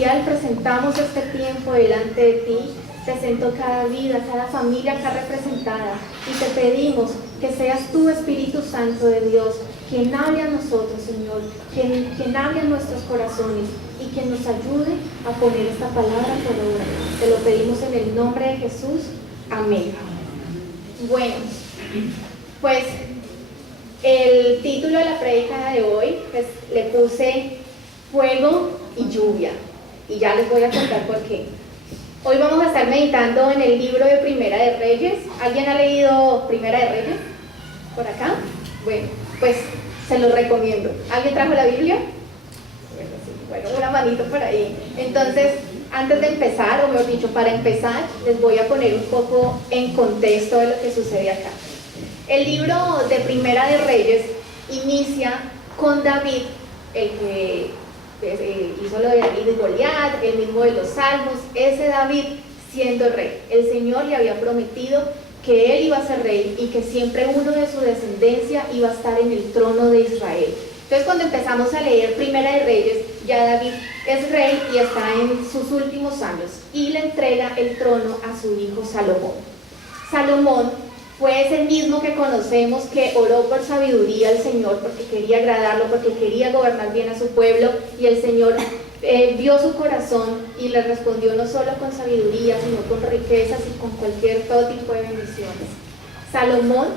Celestial, presentamos este tiempo delante de ti. Presento cada vida, cada familia acá representada y te pedimos que seas tú, Espíritu Santo de Dios, quien hable a nosotros, Señor, quien hable a nuestros corazones y quien nos ayude a poner esta palabra por obra. Te lo pedimos en el nombre de Jesús. Amén. Bueno, pues el título de la prédica de hoy, pues le puse Fuego y Lluvia, y ya les voy a contar por qué. Hoy vamos a estar meditando en el libro de Primera de Reyes. ¿Alguien ha leído Primera de Reyes? ¿Por acá? Bueno, pues se los recomiendo. ¿Alguien trajo la Biblia? Bueno, una manito por ahí. Entonces, antes de empezar, o mejor dicho, para empezar, les voy a poner un poco en contexto de lo que sucede acá. El libro de Primera de Reyes inicia con David, el que hizo lo de David y Goliat, el mismo de los Salmos, ese David siendo rey. El Señor le había prometido que él iba a ser rey y que siempre uno de su descendencia iba a estar en el trono de Israel. Entonces, cuando empezamos a leer Primera de Reyes, ya David es rey y está en sus últimos años y le entrega el trono a su hijo Salomón. Salomón fue ese mismo que conocemos que oró por sabiduría al Señor porque quería agradarlo, porque quería gobernar bien a su pueblo, y el Señor vio su corazón y le respondió no solo con sabiduría, sino con riquezas y con todo tipo de bendiciones. Salomón,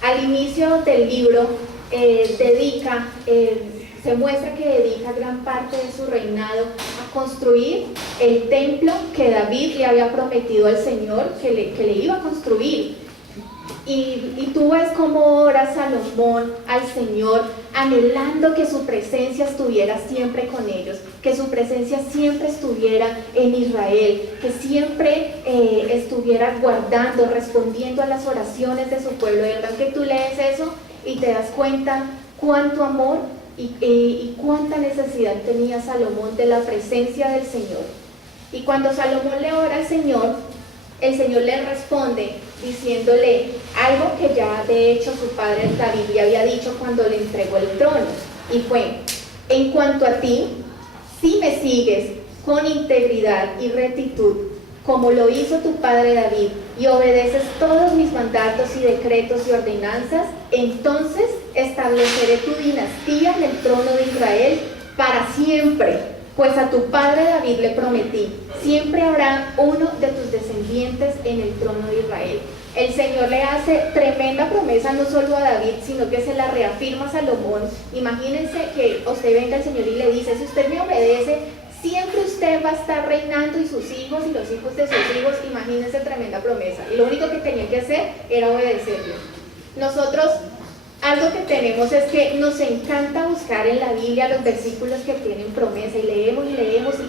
al inicio del libro, se muestra que dedica gran parte de su reinado a construir el templo que David le había prometido al Señor que le iba a construir. Y tú ves cómo ora Salomón al Señor, anhelando que su presencia estuviera siempre con ellos, que su presencia siempre estuviera en Israel, que siempre estuviera guardando, respondiendo a las oraciones de su pueblo. De verdad que tú lees eso y te das cuenta cuánto amor y cuánta necesidad tenía Salomón de la presencia del Señor. Y cuando Salomón le ora al Señor, el Señor le responde diciéndole algo que ya de hecho su padre David le había dicho cuando le entregó el trono, y fue: en cuanto a ti, si me sigues con integridad y rectitud, como lo hizo tu padre David, y obedeces todos mis mandatos y decretos y ordenanzas, entonces estableceré tu dinastía en el trono de Israel para siempre. Pues a tu padre David le prometí, siempre habrá uno de tus descendientes en el trono de Israel. El Señor le hace tremenda promesa no solo a David, sino que se la reafirma a Salomón. Imagínense que usted venga al Señor y le dice: si usted me obedece, siempre usted va a estar reinando, y sus hijos y los hijos de sus hijos. Imagínense tremenda promesa. Y lo único que tenía que hacer era obedecerle. Nosotros, algo que tenemos es que nos encanta buscar en la Biblia los versículos que tienen promesa, y leemos y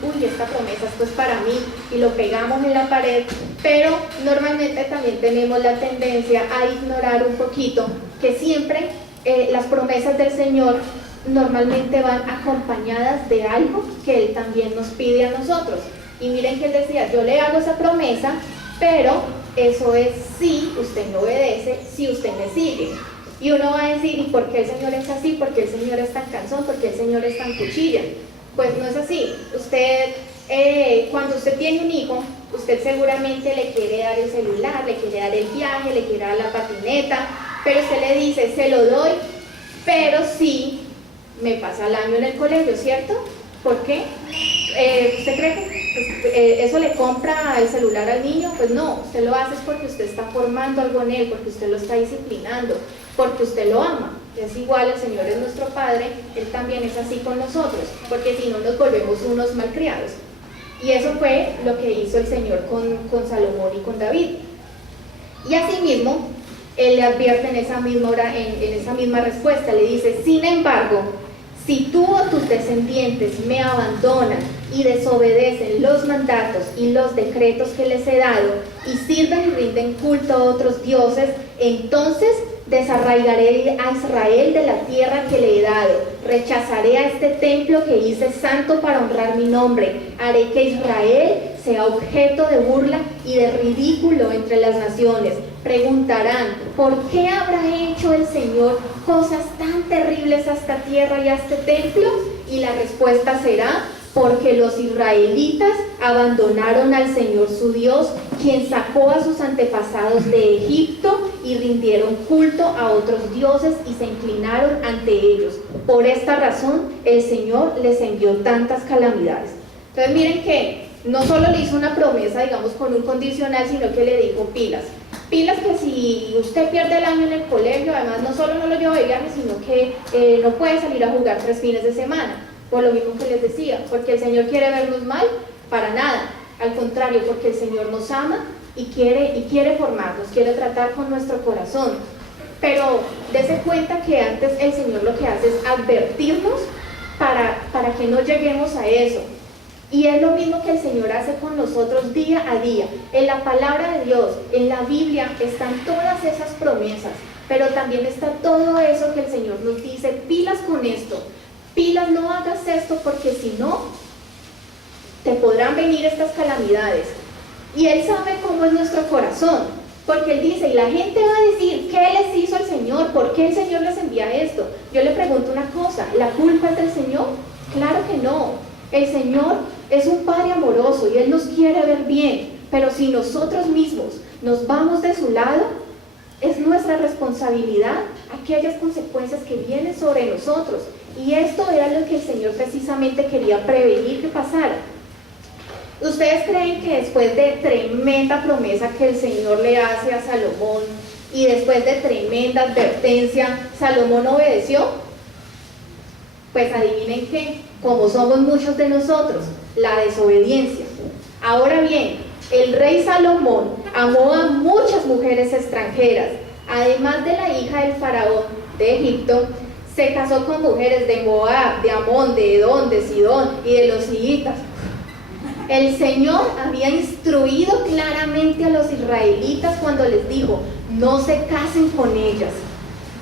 uy, esta promesa, esto es para mí, y lo pegamos en la pared, pero normalmente también tenemos la tendencia a ignorar un poquito que siempre las promesas del Señor normalmente van acompañadas de algo que Él también nos pide a nosotros. Y miren que Él decía: yo le hago esa promesa, pero eso es si usted me obedece, si usted me sigue. Y uno va a decir: ¿y por qué el Señor es así? ¿Por qué el Señor es tan cansón? ¿Por qué el Señor es tan cuchilla? Pues no es así. Usted, cuando usted tiene un hijo, usted seguramente le quiere dar el celular, le quiere dar el viaje, le quiere dar la patineta, pero usted le dice: se lo doy, pero sí me pasa el año en el colegio, ¿cierto? ¿Por qué? ¿Usted cree que eso le compra el celular al niño? Pues no, usted lo hace porque usted está formando algo en él, porque usted lo está disciplinando, porque usted lo ama. Es igual, el Señor es nuestro Padre, Él también es así con nosotros, porque si no nos volvemos unos malcriados. Y eso fue lo que hizo el Señor con Salomón y con David. Y asimismo, Él le advierte en esa misma hora, en esa misma respuesta, le dice: sin embargo, si tú o tus descendientes me abandonan y desobedecen los mandatos y los decretos que les he dado, y sirven y rinden culto a otros dioses, entonces desarraigaré a Israel de la tierra que le he dado, rechazaré a este templo que hice santo para honrar mi nombre, haré que Israel sea objeto de burla y de ridículo entre las naciones. Preguntarán: ¿por qué habrá hecho el Señor cosas tan terribles a esta tierra y a este templo? Y la respuesta será: porque los israelitas abandonaron al Señor su Dios, quien sacó a sus antepasados de Egipto, y rindieron culto a otros dioses y se inclinaron ante ellos. Por esta razón el Señor les envió tantas calamidades. Entonces miren que no solo le hizo una promesa, digamos, con un condicional, sino que le dijo pilas. Pilas que si usted pierde el año en el colegio, además no solo no lo lleva de viaje, sino que no puede salir a jugar 3 fines de semana. Por lo mismo que les decía, porque el Señor quiere vernos mal, para nada. Al contrario, porque el Señor nos ama y quiere formarnos, quiere tratar con nuestro corazón. Pero dése cuenta que antes el Señor lo que hace es advertirnos para que no lleguemos a eso. Y es lo mismo que el Señor hace con nosotros día a día. En la palabra de Dios, en la Biblia, están todas esas promesas, pero también está todo eso que el Señor nos dice: pilas con esto, pilas, no hagas esto, porque si no, te podrán venir estas calamidades. Y Él sabe cómo es nuestro corazón, porque Él dice, y la gente va a decir, ¿qué les hizo el Señor? ¿Por qué el Señor les envía esto? Yo le pregunto una cosa, ¿la culpa es del Señor? Claro que no. El Señor es un Padre amoroso y Él nos quiere ver bien, pero si nosotros mismos nos vamos de su lado, es nuestra responsabilidad aquellas consecuencias que vienen sobre nosotros. Y esto era lo que el Señor precisamente quería prevenir que pasara. ¿Ustedes creen que después de tremenda promesa que el Señor le hace a Salomón y después de tremenda advertencia, Salomón obedeció? Pues adivinen qué, como somos muchos de nosotros, la desobediencia. Ahora bien, el rey Salomón amó a muchas mujeres extranjeras. Además de la hija del faraón de Egipto, se casó con mujeres de Moab, de Amón, de Edom, de Sidón y de los hititas. El Señor había instruido claramente a los israelitas cuando les dijo: no se casen con ellas,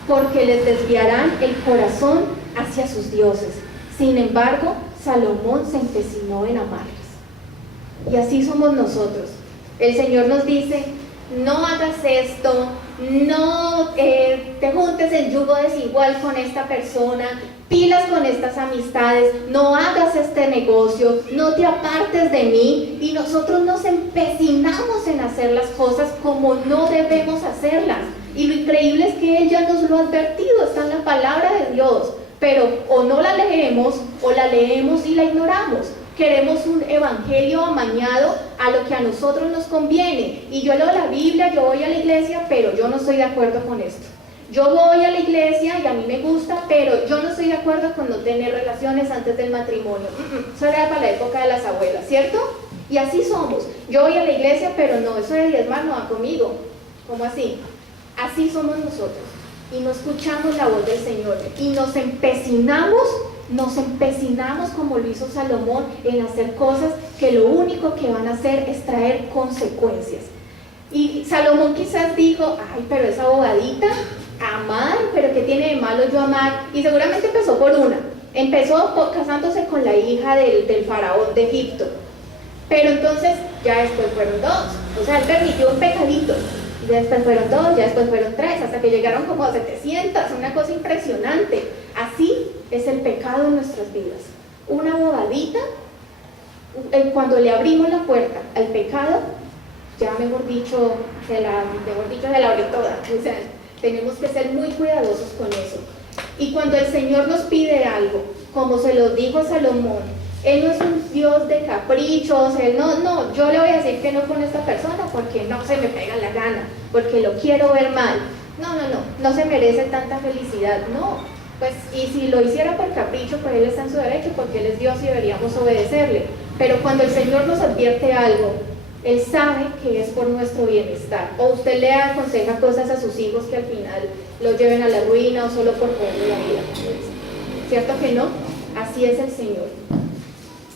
porque les desviarán el corazón hacia sus dioses. Sin embargo, Salomón se empecinó en amarlas. Y así somos nosotros. El Señor nos dice: no hagas esto, no te juntes en yugo desigual con esta persona, pilas con estas amistades, no hagas este negocio, no te apartes de mí. Y nosotros nos empecinamos en hacer las cosas como no debemos hacerlas. Y lo increíble es que Él ya nos lo ha advertido, está en la palabra de Dios, pero o no la leemos o la leemos y la ignoramos. Queremos un evangelio amañado a lo que a nosotros nos conviene. Y yo leo la Biblia, yo voy a la iglesia, pero yo no estoy de acuerdo con esto. Yo voy a la iglesia y a mí me gusta, pero yo no estoy de acuerdo con no tener relaciones antes del matrimonio. Eso era para la época de las abuelas, ¿cierto? Y así somos. Yo voy a la iglesia, pero no, eso de diezmar no va conmigo. ¿Cómo así? Así somos nosotros. Y no escuchamos la voz del Señor. Y nos empecinamos como lo hizo Salomón en hacer cosas que lo único que van a hacer es traer consecuencias. Y Salomón quizás dijo: ay, pero esa abogadita, amar, pero ¿qué tiene de malo yo amar? Y seguramente empezó por una. Empezó casándose con la hija del faraón de Egipto. Pero entonces ya después fueron 2. O sea, él permitió un pecadito. Ya después fueron 2, ya después fueron 3, hasta que llegaron como a 700, una cosa impresionante. Así es el pecado en nuestras vidas. Una bobadita, cuando le abrimos la puerta al pecado, ya mejor dicho, se la abre toda. O sea, tenemos que ser muy cuidadosos con eso. Y cuando el Señor nos pide algo, como se lo dijo a Salomón, Él no es un Dios de caprichos. Él no, yo le voy a decir que no con esta persona porque no se me pega la gana, porque lo quiero ver mal. No se merece tanta felicidad. No, pues, y si lo hiciera por capricho, pues Él está en su derecho, porque Él es Dios y deberíamos obedecerle. Pero cuando el Señor nos advierte algo, Él sabe que es por nuestro bienestar. O usted le aconseja cosas a sus hijos que al final los lleven a la ruina o solo por joderle la vida. ¿Cierto que no? Así es el Señor.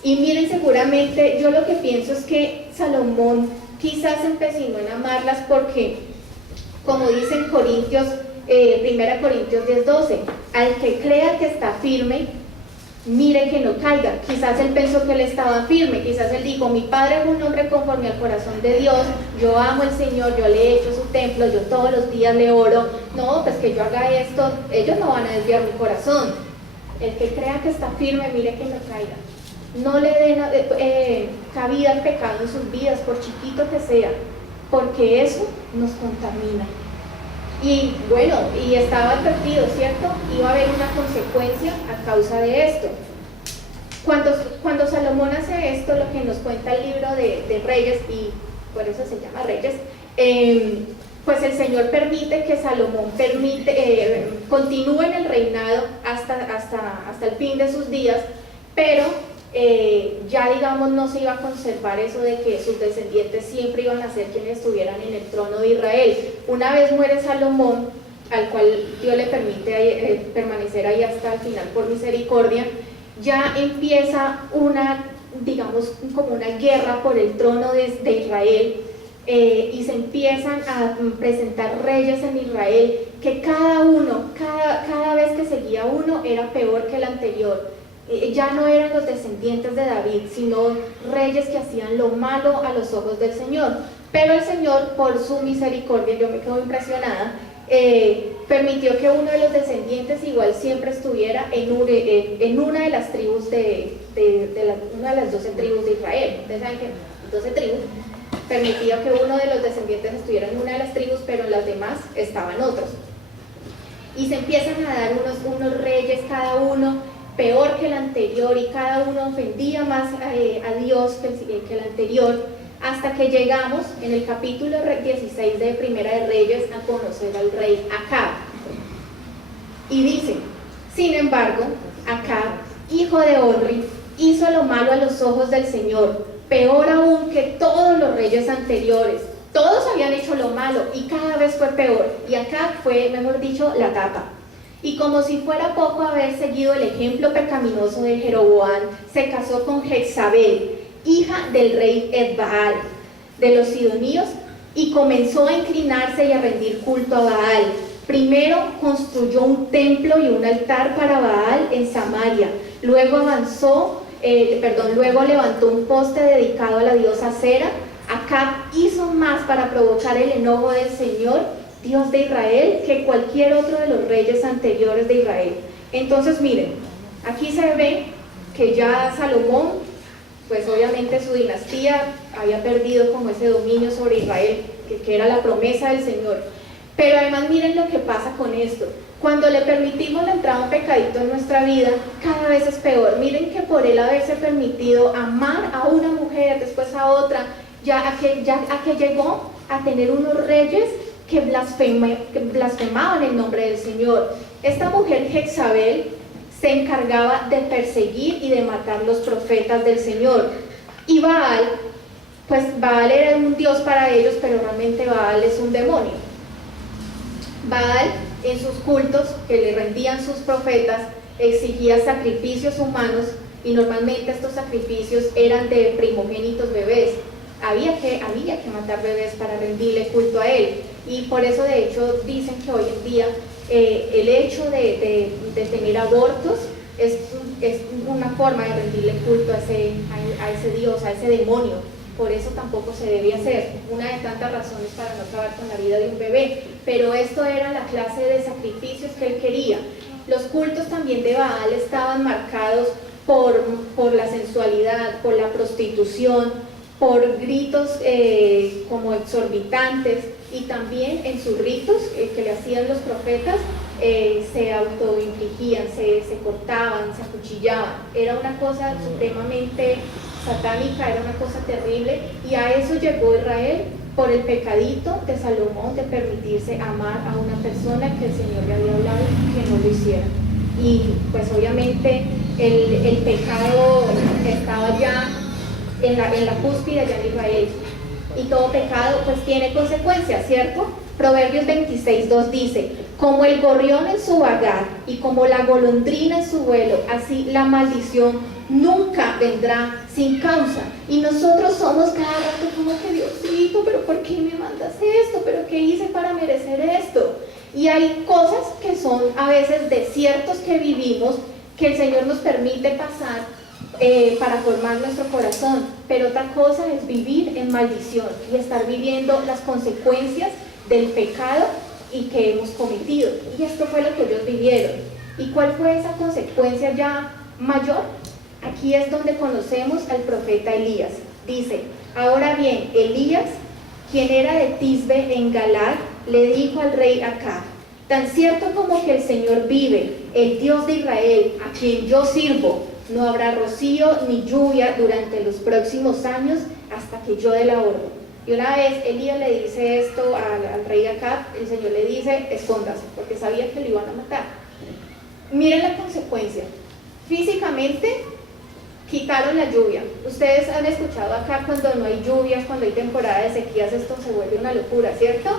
Y miren, seguramente yo lo que pienso es que Salomón quizás se empecinó en amarlas porque, como dice en Corintios, 1 Corintios 10:12, al que crea que está firme, mire que no caiga. Quizás él pensó que él estaba firme, quizás él dijo: mi padre es un hombre conforme al corazón de Dios, yo amo al Señor, yo le he hecho su templo, yo todos los días le oro. No, pues que yo haga esto, ellos no van a desviar mi corazón. El que crea que está firme, mire que no caiga. no le den cabida al pecado en sus vidas, por chiquito que sea, porque eso nos contamina. Y bueno, y estaba advertido, ¿cierto? Iba a haber una consecuencia a causa de esto. Cuando Salomón hace esto, lo que nos cuenta el libro de Reyes, y por eso se llama Reyes, pues el Señor permite que Salomón continúe en el reinado hasta el fin de sus días, pero ya digamos no se iba a conservar eso de que sus descendientes siempre iban a ser quienes estuvieran en el trono de Israel. Una vez muere Salomón, al cual Dios le permite permanecer ahí hasta el final por misericordia, ya empieza digamos, como una guerra por el trono de Israel, y se empiezan a presentar reyes en Israel, que cada vez que seguía uno era peor que el anterior. Ya no eran los descendientes de David, sino reyes que hacían lo malo a los ojos del Señor. Pero el Señor, por su misericordia, yo me quedo impresionada, permitió que uno de los descendientes igual siempre estuviera en una de las tribus una de las 12 tribus de Israel. Ustedes saben que 12 tribus, permitió que uno de los descendientes estuviera en una de las tribus, pero en las demás estaban otros. Y se empiezan a dar unos reyes cada uno, peor que el anterior, y cada uno ofendía más a Dios que el anterior, hasta que llegamos en el capítulo 16 de Primera de Reyes a conocer al rey Acab. Y dice: sin embargo, Acab, hijo de Omri, hizo lo malo a los ojos del Señor, peor aún que todos los reyes anteriores. Todos habían hecho lo malo y cada vez fue peor, y Acab fue, mejor dicho, la tapa. Y como si fuera poco haber seguido el ejemplo pecaminoso de Jeroboam, se casó con Jezabel, hija del rey Edbaal, de los Sidoníos, y comenzó a inclinarse y a rendir culto a Baal. Primero construyó un templo y un altar para Baal en Samaria, luego levantó un poste dedicado a la diosa Acera. Acab hizo más para provocar el enojo del Señor, Dios de Israel, que cualquier otro de los reyes anteriores de Israel. Entonces miren, aquí se ve que ya Salomón, pues obviamente su dinastía había perdido como ese dominio sobre Israel, que era la promesa del Señor. Pero además miren lo que pasa con esto. Cuando le permitimos la entrada a un pecadito en nuestra vida, cada vez es peor. Miren que por él haberse permitido amar a una mujer, después a otra, ya a que llegó a tener unos reyes que blasfemaban el nombre del Señor. Esta mujer Jezabel se encargaba de perseguir y de matar los profetas del Señor. Y Baal, pues Baal era un dios para ellos, pero realmente Baal es un demonio. Baal, en sus cultos que le rendían sus profetas, exigía sacrificios humanos, y normalmente estos sacrificios eran de primogénitos bebés. Había que matar bebés para rendirle culto a él, y por eso de hecho dicen que hoy en día el hecho de tener abortos es una forma de rendirle culto a ese Dios, a ese demonio. Por eso tampoco se debía hacer, una de tantas razones para no acabar con la vida de un bebé, pero esto era la clase de sacrificios que él quería. Los cultos también de Baal estaban marcados por la sensualidad, por la prostitución, por gritos como exorbitantes, y también en sus ritos que le hacían los profetas, se autoinfligían, se cortaban, se acuchillaban. Era una cosa supremamente satánica, era una cosa terrible, y a eso llegó Israel por el pecadito de Salomón de permitirse amar a una persona que el Señor le había hablado que no lo hiciera. Y pues obviamente el pecado estaba ya en la cúspide ya en Israel, y todo pecado pues tiene consecuencias, ¿cierto? Proverbios 26:2 dice: como el gorrión en su vagar y como la golondrina en su vuelo, así la maldición nunca vendrá sin causa. Y nosotros somos cada rato como que: Diosito, pero ¿por qué me mandas esto? ¿Pero qué hice para merecer esto? Y hay cosas que son a veces desiertos que vivimos, que el Señor nos permite pasar para formar nuestro corazón, pero otra cosa es vivir en maldición y estar viviendo las consecuencias del pecado y que hemos cometido. Y esto fue lo que ellos vivieron. ¿Y cuál fue esa consecuencia ya mayor? aquí es donde conocemos al profeta Elías. Dice, ahora bien, Elías, quien era de Tisbe en Galad, le dijo al rey Acab, tan cierto como que el Señor vive, el Dios de Israel, a quien yo sirvo, no habrá rocío ni lluvia durante los próximos años hasta que yo dé la orden. Y una vez Elías le dice esto al rey Acab, el Señor le dice, escóndase, porque sabía que lo iban a matar. Miren la consecuencia. Físicamente, quitaron la lluvia. Ustedes han escuchado acá cuando no hay lluvias, cuando hay temporada de sequías, esto se vuelve una locura, ¿cierto?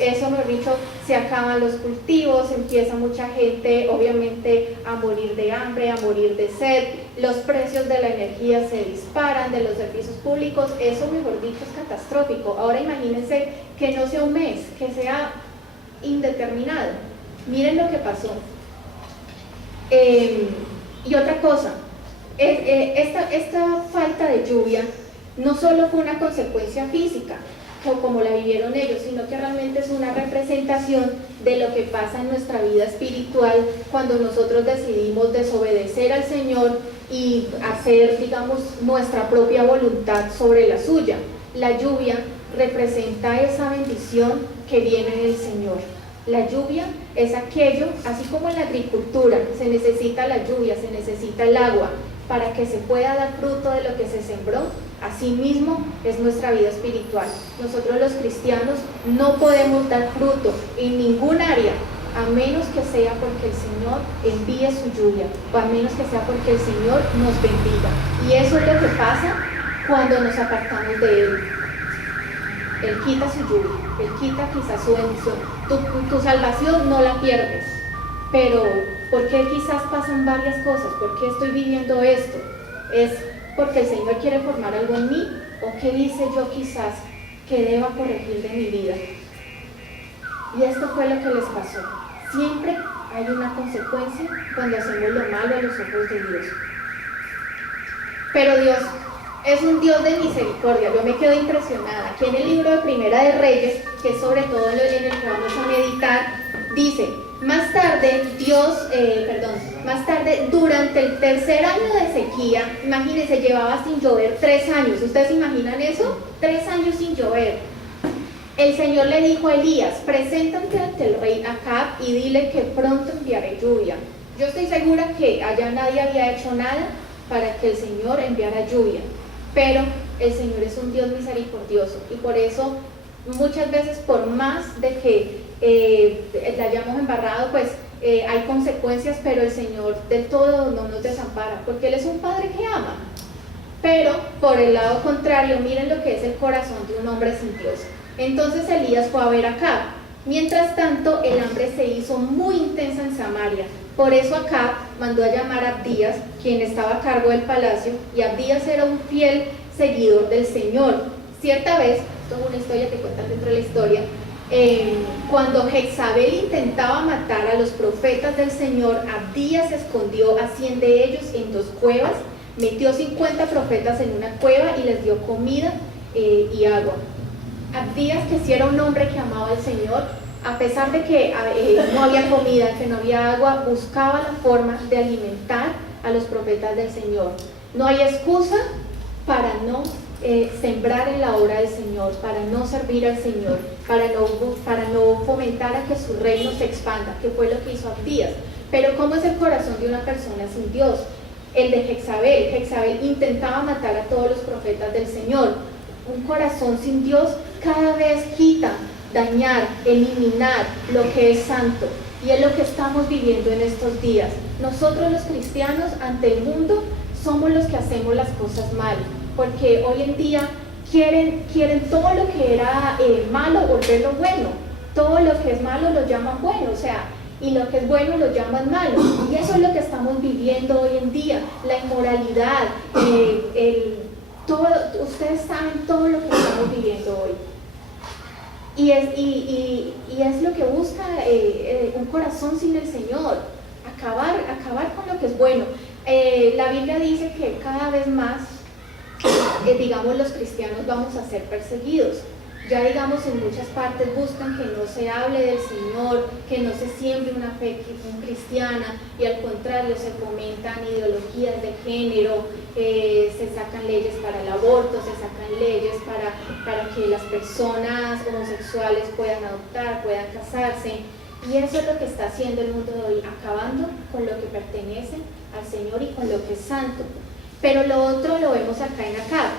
Eso, mejor dicho, se acaban los cultivos, empieza mucha gente, obviamente, a morir de hambre, a morir de sed, los precios de la energía se disparan, de los servicios públicos, eso, mejor dicho, es catastrófico. Ahora imagínense que no sea un mes, que sea indeterminado. Miren lo que pasó. Y otra cosa, esta falta de lluvia no solo fue una consecuencia física, como la vivieron ellos, sino que realmente es una representación de lo que pasa en nuestra vida espiritual cuando nosotros decidimos desobedecer al Señor y hacer, digamos, nuestra propia voluntad sobre la suya. La lluvia representa esa bendición que viene del Señor. La lluvia es aquello, así como en la agricultura se necesita la lluvia, se necesita el agua para que se pueda dar fruto de lo que se sembró, asimismo es nuestra vida espiritual. Nosotros los cristianos no podemos dar fruto en ningún área, a menos que sea porque el Señor envíe su lluvia, o a menos que sea porque el Señor nos bendiga. Y eso es lo que pasa cuando nos apartamos de Él. Él quita su lluvia, Él quita quizás su bendición. Tu salvación no la pierdes, pero ¿por qué quizás pasan varias cosas? ¿Por qué estoy viviendo esto? ¿Es porque el Señor quiere formar algo en mí? ¿O qué hice yo quizás que deba corregir de mi vida? Y esto fue lo que les pasó. Siempre hay una consecuencia cuando hacemos lo malo a los ojos de Dios. Pero Dios es un Dios de misericordia. Yo me quedo impresionada. Aquí en el libro de Primera de Reyes, que es sobre todo en el que vamos a meditar, dice, más tarde, durante el tercer año de sequía, imagínense, llevaba sin llover 3 años. ¿Ustedes se imaginan eso? 3 años sin llover. El Señor le dijo a Elías, preséntate ante el rey Acab y dile que pronto enviaré lluvia. Yo estoy segura que allá nadie había hecho nada para que el Señor enviara lluvia. Pero el Señor es un Dios misericordioso y por eso muchas veces, por más de que la hayamos embarrado, pues hay consecuencias, pero el Señor del todo no nos desampara, porque Él es un Padre que ama. Pero por el lado contrario, miren lo que es el corazón de un hombre sin Dios. Entonces Elías fue a ver a Acab. Mientras tanto, el hambre se hizo muy intensa en Samaria. Por eso Acab mandó a llamar a Abdías, quien estaba a cargo del palacio, y Abdías era un fiel seguidor del Señor. Cierta vez, esto es una historia que cuentan dentro de la historia, cuando Jezabel intentaba matar a los profetas del Señor, Abdías se escondió a 100 de ellos en 2 cuevas, metió 50 profetas en una cueva y les dio comida y agua. Abdías, que sí era un hombre que amaba al Señor, a pesar de que no había comida, que no había agua, buscaba la forma de alimentar a los profetas del Señor. No hay excusa para no sembrar en la obra del Señor, para no servir al Señor, para no fomentar a que su reino se expanda, que fue lo que hizo Abdías. Pero ¿cómo es el corazón de una persona sin Dios? El de Jezabel. Jezabel intentaba matar a todos los profetas del Señor. Un corazón sin Dios cada vez quita, dañar, eliminar lo que es santo. Y es lo que estamos viviendo en estos días. Nosotros los cristianos ante el mundo somos los que hacemos las cosas mal, porque hoy en día quieren todo lo que era malo volverlo bueno, todo lo que es malo lo llaman bueno, o sea, y lo que es bueno lo llaman malo, y eso es lo que estamos viviendo hoy en día, la inmoralidad, todo, ustedes saben todo lo que estamos viviendo hoy. Y es lo que busca un corazón sin el Señor, acabar con lo que es bueno. La Biblia dice que cada vez más, digamos, los cristianos vamos a ser perseguidos. Ya digamos en muchas partes buscan que no se hable del Señor, que no se siembre una fe cristiana, y al contrario se fomentan ideologías de género, se sacan leyes para el aborto, se sacan leyes para que las personas homosexuales puedan adoptar, puedan casarse. Y eso es lo que está haciendo el mundo de hoy, acabando con lo que pertenece al Señor y con lo que es santo. Pero lo otro lo vemos acá en Acab.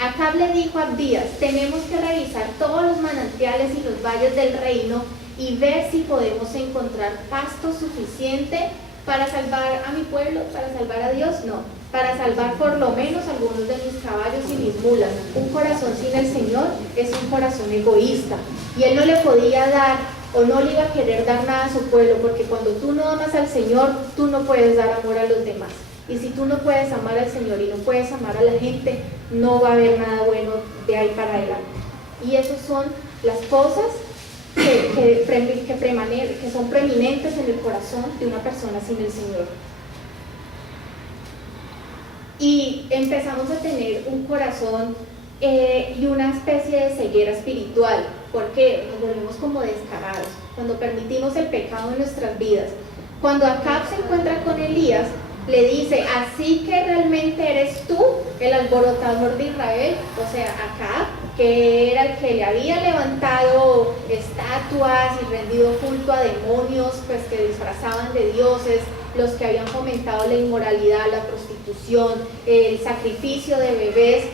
Acab le dijo a Abdías: tenemos que revisar todos los manantiales y los valles del reino y ver si podemos encontrar pasto suficiente para salvar a mi pueblo, para salvar a Dios, no, para salvar por lo menos algunos de mis caballos y mis mulas. Un corazón sin el Señor es un corazón egoísta, y él no le podía dar o no le iba a querer dar nada a su pueblo, porque cuando tú no amas al Señor, tú no puedes dar amor a los demás. Y si tú no puedes amar al Señor y no puedes amar a la gente, no va a haber nada bueno de ahí para adelante. Y esas son las cosas que son preeminentes en el corazón de una persona sin el Señor. Y empezamos a tener un corazón y una especie de ceguera espiritual, porque nos volvemos como descarados cuando permitimos el pecado en nuestras vidas. Cuando Acab se encuentra con Elías, le dice: así que realmente eres tú el alborotador de Israel. O sea, Acab, que era el que le había levantado estatuas y rendido culto a demonios, pues que disfrazaban de dioses, los que habían fomentado la inmoralidad, la prostitución, el sacrificio de bebés,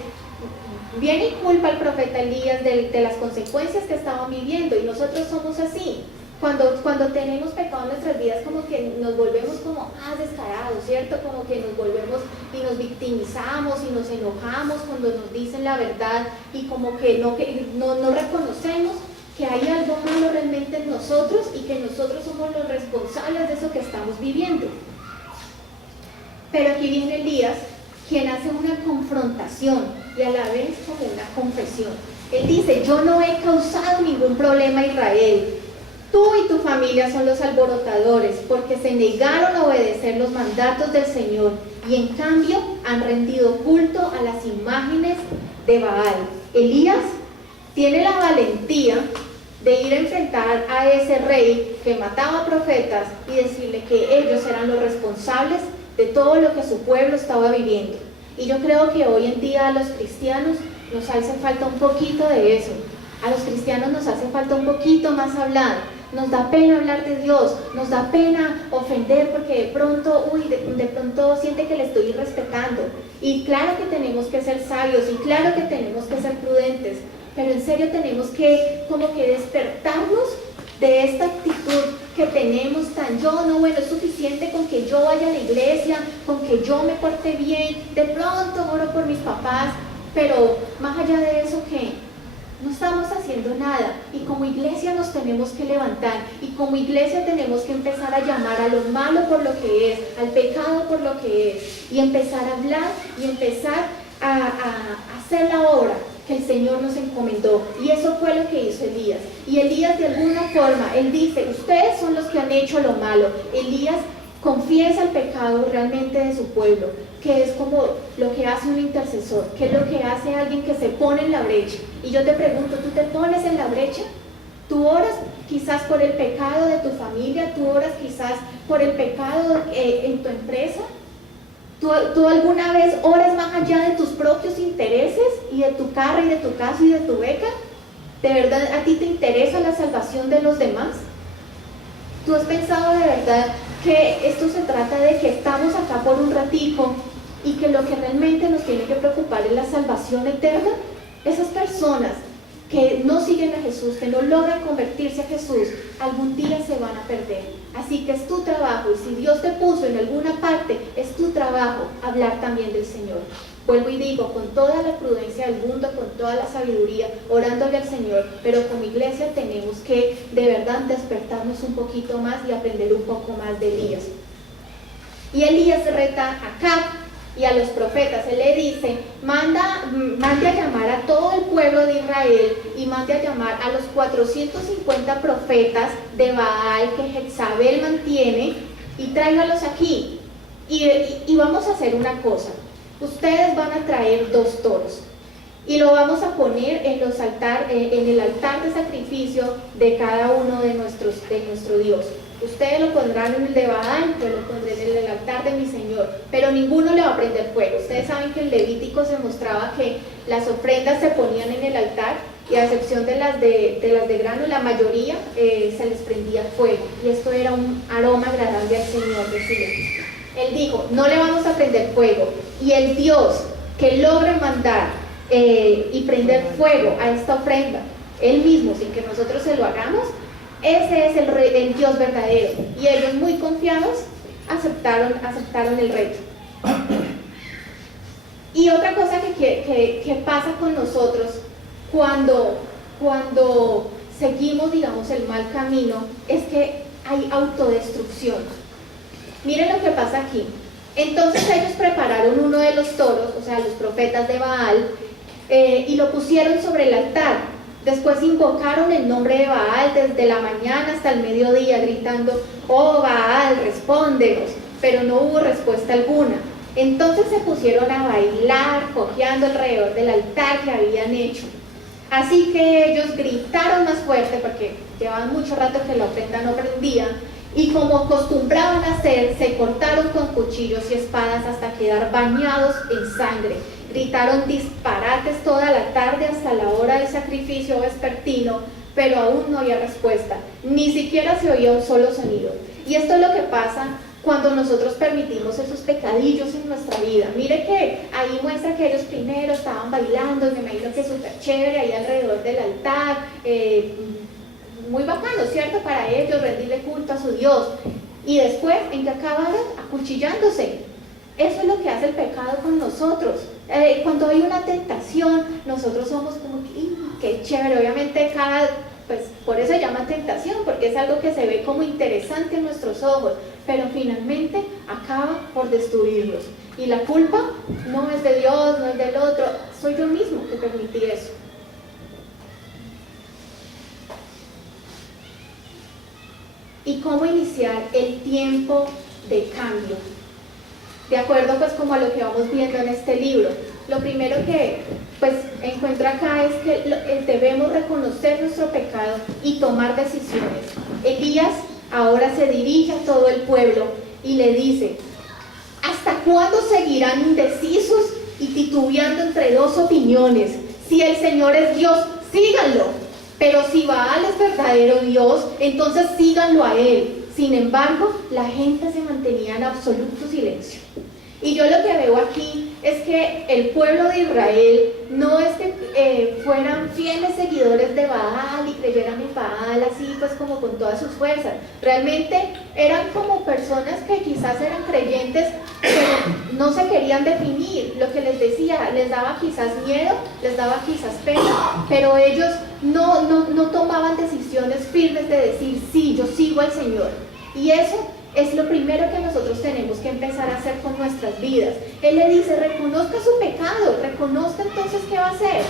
viene y culpa al profeta Elías de las consecuencias que estaban viviendo. Y nosotros somos así. Cuando tenemos pecado en nuestras vidas, como que nos volvemos como descarados, ¿cierto? Como que nos volvemos y nos victimizamos y nos enojamos cuando nos dicen la verdad, y como que no reconocemos que hay algo malo realmente en nosotros y que nosotros somos los responsables de eso que estamos viviendo. Pero aquí viene Elías, quien hace una confrontación y a la vez como una confesión. Él dice: yo no he causado ningún problema a Israel. Tú y tu familia son los alborotadores, porque se negaron a obedecer los mandatos del Señor y en cambio han rendido culto a las imágenes de Baal. Elías tiene la valentía de ir a enfrentar a ese rey que mataba profetas y decirle que ellos eran los responsables de todo lo que su pueblo estaba viviendo. Y yo creo que hoy en día a los cristianos nos hace falta un poquito de eso. A los cristianos nos hace falta un poquito más hablar. Nos da pena hablar de Dios, nos da pena ofender porque de pronto siente que le estoy irrespetando. Y claro que tenemos que ser sabios y claro que tenemos que ser prudentes, pero en serio tenemos que como que despertarnos de esta actitud que tenemos es suficiente con que yo vaya a la iglesia, con que yo me porte bien, de pronto oro por mis papás, pero más allá de eso, ¿qué? No estamos haciendo nada, y como iglesia nos tenemos que levantar, y como iglesia tenemos que empezar a llamar a lo malo por lo que es, al pecado por lo que es, y empezar a hablar y empezar a hacer la obra que el Señor nos encomendó. Y eso fue lo que hizo Elías. Y Elías, de alguna forma, él dice: ustedes son los que han hecho lo malo. Elías confiesa el pecado realmente de su pueblo, que es como lo que hace un intercesor, que es lo que hace alguien que se pone en la brecha. Y yo te pregunto, ¿tú te pones en la brecha? ¿Tú oras quizás por el pecado de tu familia? ¿Tú oras quizás por el pecado en tu empresa? ¿Tú alguna vez oras más allá de tus propios intereses y de tu carro y de tu casa y de tu beca? ¿De verdad a ti te interesa la salvación de los demás? ¿Tú has pensado de verdad que esto se trata de que estamos acá por un ratico y que lo que realmente nos tiene que preocupar es la salvación eterna? Esas personas que no siguen a Jesús, que no logran convertirse a Jesús, algún día se van a perder. Así que es tu trabajo, y si Dios te puso en alguna parte, es tu trabajo hablar también del Señor. Vuelvo y digo, con toda la prudencia del mundo, con toda la sabiduría, orándole al Señor, pero como iglesia tenemos que de verdad despertarnos un poquito más y aprender un poco más de Elías. Y Elías reta a Acab y a los profetas. Él le dice: mande a llamar a todo el pueblo de Israel y mande a llamar a los 450 profetas de Baal que Jezabel mantiene y tráigalos aquí. Y vamos a hacer una cosa: ustedes van a traer 2 toros y lo vamos a poner en el altar de sacrificio de cada uno de nuestro Dios. Ustedes lo pondrán en el de Baal, yo lo pondré en el altar de mi Señor, pero ninguno le va a prender fuego. Ustedes saben que en Levítico se mostraba que las ofrendas se ponían en el altar y a excepción de las de grano, la mayoría se les prendía fuego, y esto era un aroma agradable al Señor, decía. Él dijo, no le vamos a prender fuego, y el Dios que logre mandar y prender fuego a esta ofrenda, Él mismo, sin que nosotros se lo hagamos, ese es el Dios verdadero. Y ellos, muy confiados, aceptaron el reto. Y otra cosa que pasa con nosotros cuando seguimos, digamos, el mal camino, es que hay autodestrucción. Miren lo que pasa aquí. Entonces ellos prepararon uno de los toros, o sea, los profetas de Baal, y lo pusieron sobre el altar. Después invocaron el nombre de Baal desde la mañana hasta el mediodía, gritando, oh Baal, respóndenos, pero no hubo respuesta alguna. Entonces se pusieron a bailar, cojeando alrededor del altar que habían hecho. Así que ellos gritaron más fuerte, porque llevaban mucho rato que la ofrenda no prendía, y como acostumbraban a hacer, se cortaron con cuchillos y espadas hasta quedar bañados en sangre. Gritaron disparates toda la tarde hasta la hora del sacrificio vespertino, pero aún no había respuesta, ni siquiera se oía un solo sonido. Y esto es lo que pasa cuando nosotros permitimos esos pecadillos en nuestra vida. Mire que ahí muestra que ellos primero estaban bailando, y me imagino que súper chévere ahí alrededor del altar, muy bacano, ¿cierto? Para ellos rendirle culto a su Dios. Y después, ¿en qué acabaron? Acuchillándose. Eso es lo que hace el pecado con nosotros. Cuando hay una tentación, nosotros somos como que, qué chévere, obviamente pues por eso se llama tentación, porque es algo que se ve como interesante en nuestros ojos, pero finalmente acaba por destruirlos. Y la culpa no es de Dios, no es del otro, soy yo mismo que permití eso. ¿Y cómo iniciar el tiempo de cambio? De acuerdo pues como a lo que vamos viendo en este libro. Lo primero que pues encuentro acá es que debemos reconocer nuestro pecado y tomar decisiones. Elías ahora se dirige a todo el pueblo y le dice, ¿hasta cuándo seguirán indecisos y titubeando entre dos opiniones? Si el Señor es Dios, síganlo. Pero si Baal es verdadero Dios, entonces síganlo a él. Sin embargo, la gente se mantenía en absoluto silencio. Y yo lo que veo aquí es que el pueblo de Israel no es que fueran fieles seguidores de Baal y creyeran en Baal así pues como con todas sus fuerzas. Realmente eran como personas que quizás eran creyentes, pero no se querían definir. Lo que les decía, les daba quizás miedo, les daba quizás pena, pero ellos no tomaban decisiones firmes de decir, sí, yo sigo al Señor. Y eso es lo primero que nosotros tenemos que empezar a hacer con nuestras vidas. Él le dice, reconozca su pecado, reconozca entonces qué va a hacer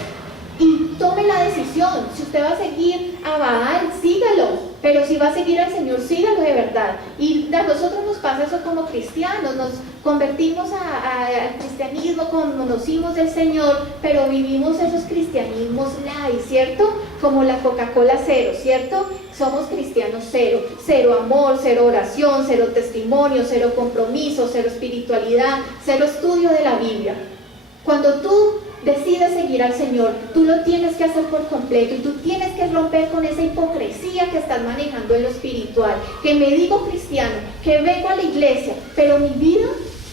y tome la decisión. Si usted va a seguir a Baal, sígalo, pero si va a seguir al Señor, sígalo de verdad. Y a nosotros nos pasa eso como cristianos, nos convertimos al cristianismo, conocimos del Señor, pero vivimos esos cristianismos light, ¿cierto? Como la Coca-Cola cero, ¿cierto? Somos cristianos cero, cero amor, cero oración, cero testimonio, cero compromiso, cero espiritualidad, cero estudio de la Biblia. Cuando tú decides seguir al Señor, tú lo tienes que hacer por completo y tú tienes que romper con esa hipocresía que estás manejando en lo espiritual, que me digo cristiano, que vengo a la iglesia, pero mi vida,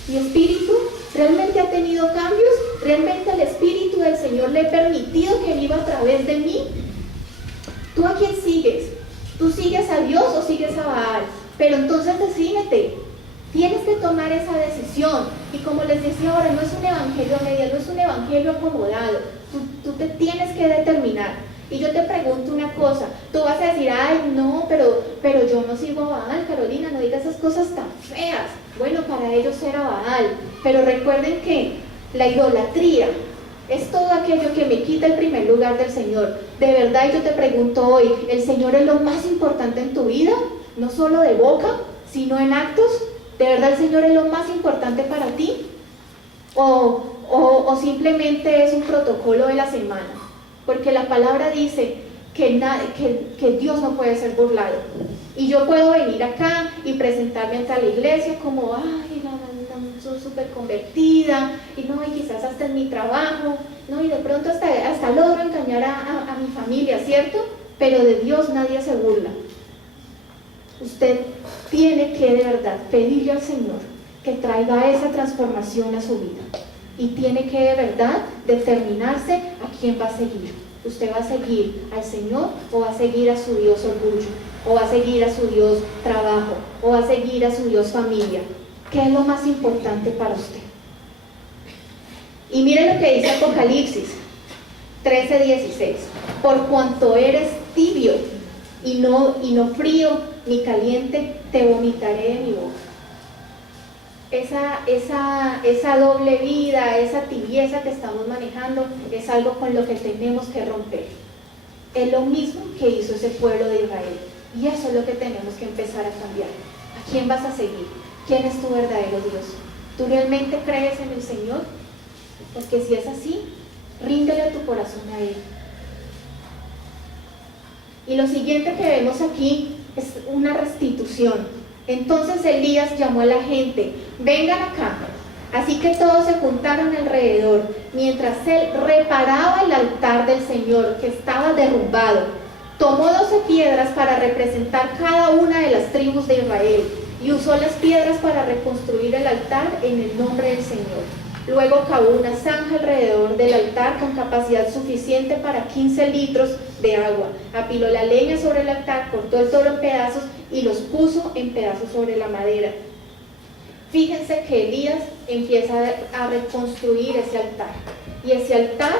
mi espíritu, ¿realmente ha tenido cambios? ¿Realmente el Espíritu del Señor le ha permitido que viva a través de mí? ¿Tú a quién sigues? ¿Tú sigues a Dios o sigues a Baal? Pero entonces decídete. Tienes que tomar esa decisión. Y como les decía ahora, no es un evangelio medio, no es un evangelio acomodado. Tú te tienes que determinar. Y yo te pregunto una cosa. Tú vas a decir, ay, no, pero yo no sigo a Baal, Carolina, no digas esas cosas tan feas. Bueno, para ellos era Baal. Pero recuerden que la idolatría es todo aquello que me quita el primer lugar del Señor. De verdad, yo te pregunto hoy, ¿el Señor es lo más importante en tu vida? No solo de boca, sino en actos. ¿De verdad el Señor es lo más importante para ti? ¿O o simplemente es un protocolo de la semana, porque la palabra dice que Dios no puede ser burlado. Y yo puedo venir acá y presentarme ante la iglesia como, ay, no, soy súper convertida, y no, y quizás hasta en mi trabajo, no, y de pronto hasta logro engañar a mi familia, ¿cierto? Pero de Dios nadie se burla. Usted tiene que de verdad pedirle al Señor que traiga esa transformación a su vida. Y tiene que de verdad determinarse a quién va a seguir. ¿Usted va a seguir al Señor o va a seguir a su Dios orgullo? ¿O va a seguir a su Dios trabajo? ¿O va a seguir a su Dios familia? ¿Qué es lo más importante para usted? Y mire lo que dice Apocalipsis 13:16. Por cuanto eres tibio y no frío ni caliente, te vomitaré de mi boca. Esa doble vida, esa tibieza que estamos manejando es algo con lo que tenemos que romper. Es lo mismo que hizo ese pueblo de Israel, y eso es lo que tenemos que empezar a cambiar. ¿A quién vas a seguir? ¿Quién es tu verdadero Dios? ¿Tú realmente crees en el Señor? Porque si es así, ríndele tu corazón a Él. Y lo siguiente que vemos aquí es una restitución. Entonces Elías llamó a la gente: vengan acá. Así que todos se juntaron alrededor, mientras él reparaba el altar del Señor que estaba derrumbado. Tomó 12 piedras para representar cada una de las tribus de Israel, y usó las piedras para reconstruir el altar en el nombre del Señor. Luego cavó una zanja alrededor del altar con capacidad suficiente para 15 litros de agua. Apiló la leña sobre el altar, cortó el toro en pedazos y los puso en pedazos sobre la madera. Fíjense que Elías empieza a reconstruir ese altar. Y ese altar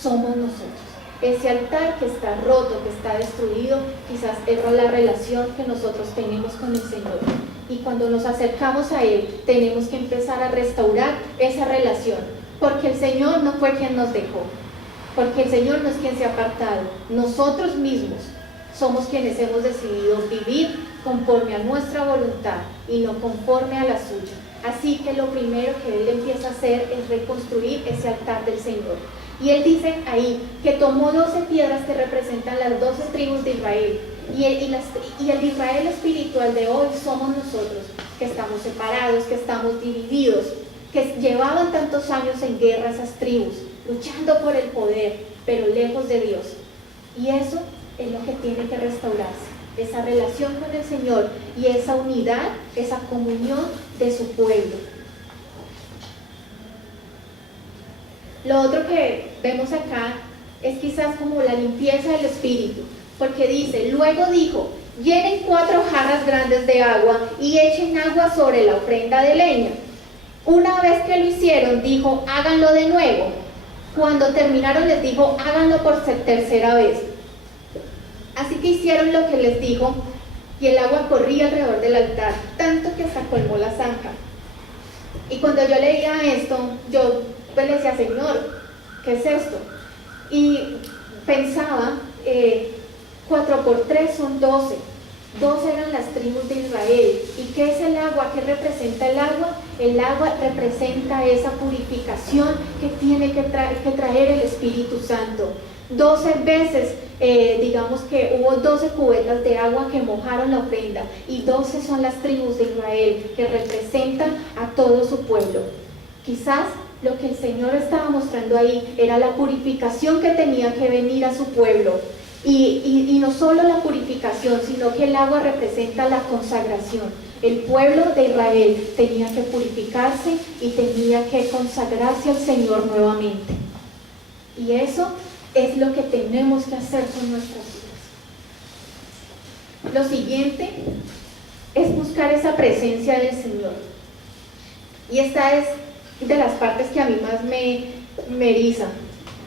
somos nosotros. Ese altar que está roto, que está destruido, quizás es la relación que nosotros tenemos con el Señor. Y cuando nos acercamos a Él, tenemos que empezar a restaurar esa relación. Porque el Señor no fue quien nos dejó. Porque el Señor no es quien se ha apartado. Nosotros mismos somos quienes hemos decidido vivir conforme a nuestra voluntad y no conforme a la suya. Así que lo primero que Él empieza a hacer es reconstruir ese altar del Señor. Y Él dice ahí que tomó 12 piedras que representan las 12 tribus de Israel. Y el Israel espiritual de hoy somos nosotros, que estamos separados, que estamos divididos, que llevaban tantos años en guerra esas tribus, luchando por el poder, pero lejos de Dios. Y eso es lo que tiene que restaurarse, esa relación con el Señor y esa unidad, esa comunión de su pueblo. Lo otro que vemos acá es quizás como la limpieza del espíritu, porque dice: luego dijo, llenen 4 jarras grandes de agua y echen agua sobre la ofrenda de leña. Una vez que lo hicieron, dijo: háganlo de nuevo. Cuando terminaron, les dijo: háganlo por tercera vez. Así que hicieron lo que les dijo, y el agua corría alrededor del altar, tanto que hasta colmó la zanja. Y cuando yo leía esto, yo pues le decía: Señor, ¿qué es esto? Y pensaba, 4 por 3 son 12. 12 eran las tribus de Israel. ¿Y qué es el agua? ¿Qué representa el agua? El agua representa esa purificación que tiene que traer el Espíritu Santo. 12 veces, digamos que hubo 12 cubetas de agua que mojaron la ofrenda, y 12 son las tribus de Israel que representan a todo su pueblo. Quizás lo que el Señor estaba mostrando ahí era la purificación que tenía que venir a su pueblo. Y no solo la purificación, sino que el agua representa la consagración. El pueblo de Israel tenía que purificarse y tenía que consagrarse al Señor nuevamente. Y eso es lo que tenemos que hacer con nuestras vidas. Lo siguiente es buscar esa presencia del Señor. Y esta es de las partes que a mí más me eriza.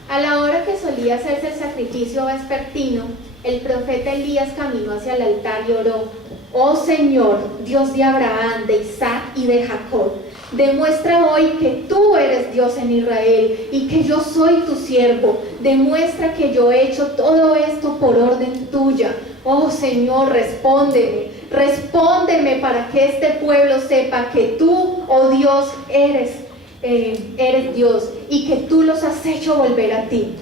A la hora que solía hacerse el sacrificio vespertino, el profeta Elías caminó hacia el altar y oró: oh Señor, Dios de Abraham, de Isaac y de Jacob, demuestra hoy que tú eres Dios en Israel y que yo soy tu siervo. Demuestra que yo he hecho todo esto por orden tuya. Oh Señor, respóndeme para que este pueblo sepa que tú, oh Dios, eres eres Dios y que tú los has hecho volver a ti.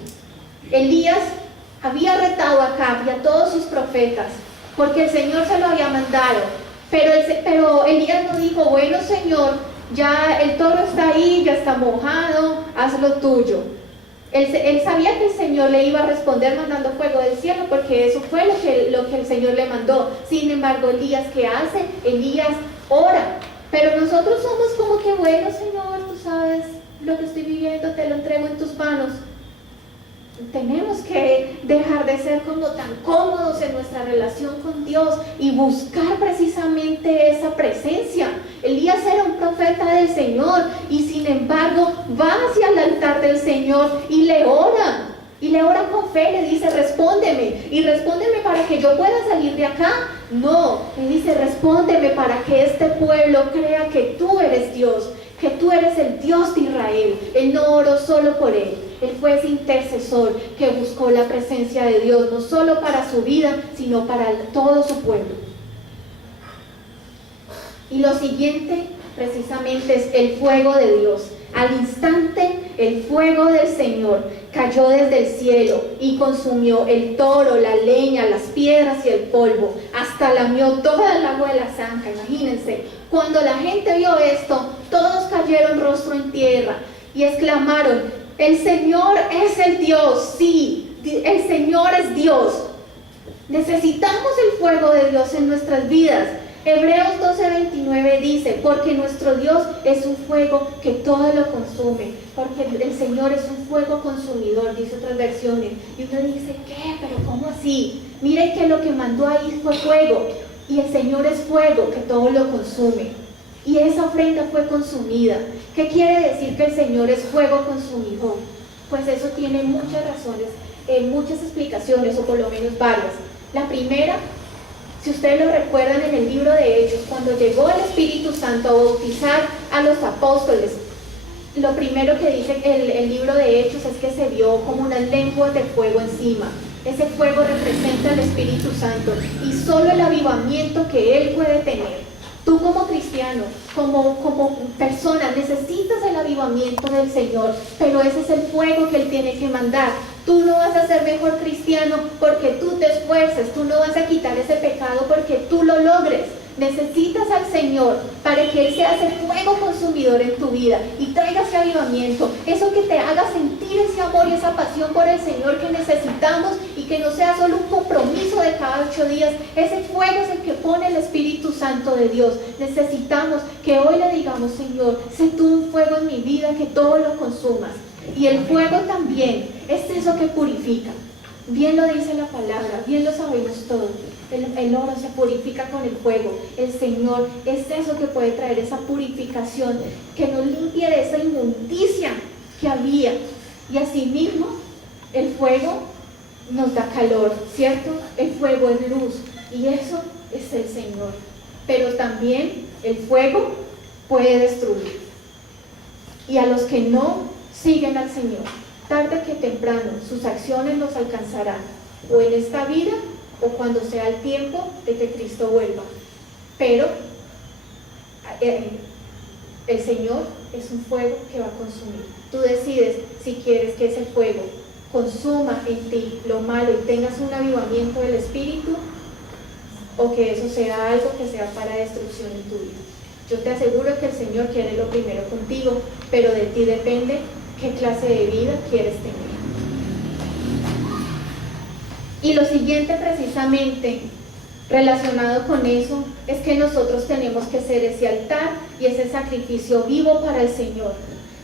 Elías había retado a Acab y a todos sus profetas porque el Señor se lo había mandado, pero Elías no dijo: bueno, Señor, ya el toro está ahí, ya está mojado, haz lo tuyo. Él sabía que el Señor le iba a responder mandando fuego del cielo, porque eso fue lo que el Señor le mandó. Sin embargo, Elías, ¿qué hace? Elías ora. Pero nosotros somos como que: bueno, Señor, tú sabes lo que estoy viviendo, te lo entrego en tus manos. Tenemos que dejar de ser como tan cómodos en nuestra relación con Dios y buscar precisamente esa presencia. Elías era un profeta del Señor y sin embargo va hacia el altar del Señor y le ora con fe, le dice: respóndeme, y respóndeme para que yo pueda salir de acá. No, le dice: respóndeme para que este pueblo crea que tú eres Dios, que tú eres el Dios de Israel. Él no oró solo por él fue ese intercesor que buscó la presencia de Dios, no solo para su vida, sino para todo su pueblo. Y lo siguiente precisamente es el fuego de Dios. Al instante el fuego del Señor cayó desde el cielo y consumió el toro, la leña, las piedras y el polvo, hasta lamió toda el agua de la zanja. Imagínense, cuando la gente vio esto, todos cayeron rostro en tierra y exclamaron: el Señor es el Dios. Sí, el Señor es Dios. Necesitamos el fuego de Dios en nuestras vidas. Hebreos 12:29 dice: porque nuestro Dios es un fuego que todo lo consume, porque el Señor es un fuego consumidor, dice otras versiones. Y uno dice: ¿qué? ¿Pero cómo así? Miren que lo que mandó ahí fue fuego, y el Señor es fuego que todo lo consume. Y esa ofrenda fue consumida. ¿Qué quiere decir que el Señor es fuego consumidor? Pues eso tiene muchas razones, muchas explicaciones, o por lo menos varias. La primera, si ustedes lo recuerdan en el libro de Hechos, cuando llegó el Espíritu Santo a bautizar a los apóstoles, lo primero que dice el libro de Hechos es que se vio como unas lenguas de fuego encima. Ese fuego representa al Espíritu Santo y solo el avivamiento que Él puede tener. Tú como cristiano, como persona, necesitas el avivamiento del Señor, pero ese es el fuego que Él tiene que mandar. Tú no vas a ser mejor cristiano porque tú te esfuerces, tú no vas a quitar ese pecado porque tú lo logres. Necesitas al Señor para que Él sea ese fuego consumidor en tu vida y traiga ese avivamiento, eso que te haga sentir ese amor y esa pasión por el Señor que necesitamos, y que no sea solo un compromiso de cada 8 días. Ese fuego es el que pone el Espíritu Santo de Dios. Necesitamos que hoy le digamos: Señor, sé tú un fuego en mi vida que todo lo consumas. Y el fuego también es eso que purifica. Bien lo dice la palabra, bien lo sabemos todos. El oro se purifica con el fuego. El Señor es eso que puede traer esa purificación, que nos limpie de esa inmundicia que había. Y asimismo, el fuego nos da calor, ¿cierto? El fuego es luz y eso es el Señor. Pero también el fuego puede destruir. Y a los que no siguen al Señor, tarde que temprano, sus acciones los alcanzarán, o en esta vida o cuando sea el tiempo de que Cristo vuelva. Pero el Señor es un fuego que va a consumir. Tú decides si quieres que ese fuego consuma en ti lo malo y tengas un avivamiento del Espíritu, o que eso sea algo que sea para destrucción en tu vida. Yo te aseguro que el Señor quiere lo primero contigo, pero de ti depende qué clase de vida quieres tener. Y lo siguiente precisamente relacionado con eso es que nosotros tenemos que ser ese altar y ese sacrificio vivo para el Señor.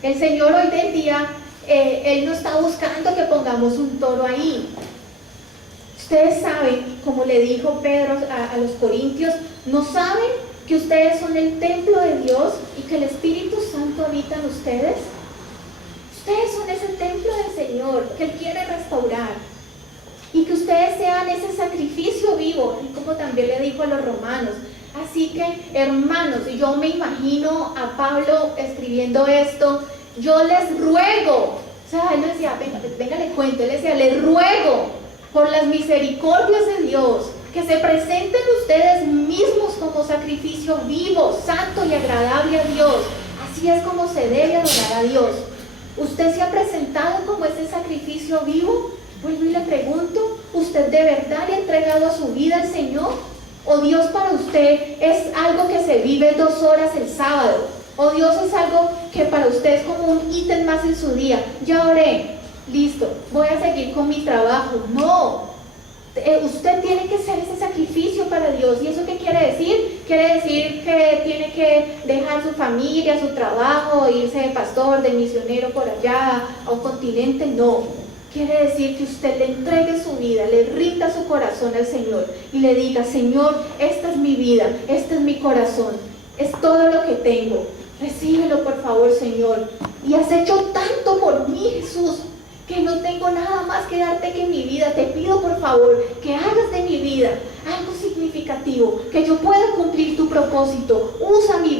El Señor hoy del día, Él no está buscando que pongamos un toro ahí. Ustedes saben, como le dijo Pedro a los corintios, ¿no saben que ustedes son el templo de Dios y que el Espíritu Santo habita en ustedes? Ustedes son ese templo del Señor que Él quiere restaurar, y que ustedes sean ese sacrificio vivo, y como también le dijo a los romanos. Así que, hermanos, y yo me imagino a Pablo escribiendo esto: yo les ruego, o sea, él decía, venga, le cuento, él decía, les ruego por las misericordias de Dios, que se presenten ustedes mismos como sacrificio vivo, santo y agradable a Dios. Así es como se debe adorar a Dios. ¿Usted se ha presentado como ese sacrificio vivo? Vuelvo y le pregunto, ¿usted de verdad le ha entregado su vida al Señor? ¿O Dios para usted es algo que se vive 2 horas el sábado? ¿O Dios es algo que para usted es como un ítem más en su día? Ya oré, listo, voy a seguir con mi trabajo. No, usted tiene que hacer ese sacrificio para Dios. ¿Y eso qué quiere decir? Quiere decir que tiene que dejar su familia, su trabajo, irse de pastor, de misionero por allá, a un continente. No. Quiere decir que usted le entregue su vida, le rinda su corazón al Señor y le diga: Señor, esta es mi vida, este es mi corazón, es todo lo que tengo. Recíbelo, por favor, Señor. Y has hecho tanto por mí, Jesús, que no tengo nada más que darte que mi vida. Te pido, por favor, que hagas de mi vida algo significativo, que yo pueda cumplir tu propósito. Usa mi